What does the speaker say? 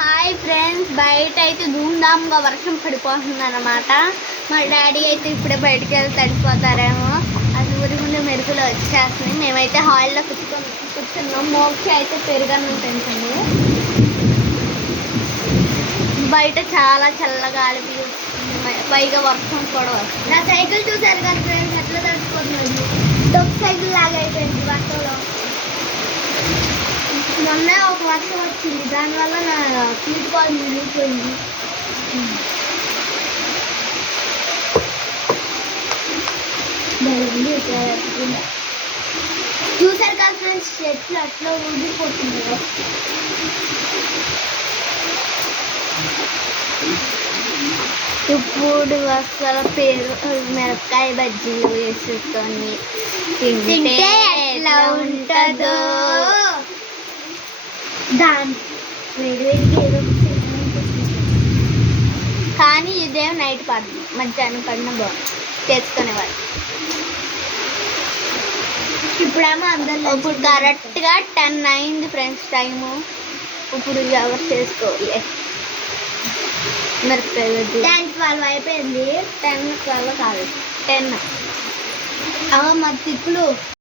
Hi friends, బయట అయితే ధూమ్ధామ్గా వర్షం పడిపోతుంది అన్నమాట. మా డాడీ అయితే ఇప్పుడే బయటకు వెళ్ళి తడిపోతారేమో. అది ఊరిగుండే మెరుపులు వచ్చేస్తున్నాయి. మేమైతే హాల్లో కూర్చున్నాం. మోక్ష అయితే పెరుగన్నం తింటుంది. బయట చాలా చల్లగా గాలి పైగా వర్షం కూడా వస్తుంది. నా సైకిల్ చూసారు కదా ఫ్రెండ్స్, ఎట్లా తడిచిపోతుంది. డొక్ సైకిల్ లాగా అయిపోయింది వర్షంలో. మొన్న ఒక వర్షం వచ్చింది, దానివల్ల నా ఫీట్ బాల్ మిగిలిపోయింది. చూసారు కదా ఫ్రెండ్స్, చెట్లు అట్లా ఊడిపోతుంది. ఇప్పుడు అసలు మిరపకాయ బజ్జీలు వేసుకొని తింటే ఎట్లా ఉంటుందో. కానీ ఇదేం నైట్ పడుతుంది, మధ్యాహ్నం పడిన బాగుంది చేసుకునేవాళ్ళు. ఇప్పుడేమో అందరూ ఇప్పుడు కరెక్ట్గా 10 అయింది ఫ్రెండ్స్ టైము. ఇప్పుడు ఎవరు చేసుకోవాలి మిరపకాయ బజ్జీ. 10-12 అయిపోయింది. 10-12 కాదు, 10. మా తిప్పులు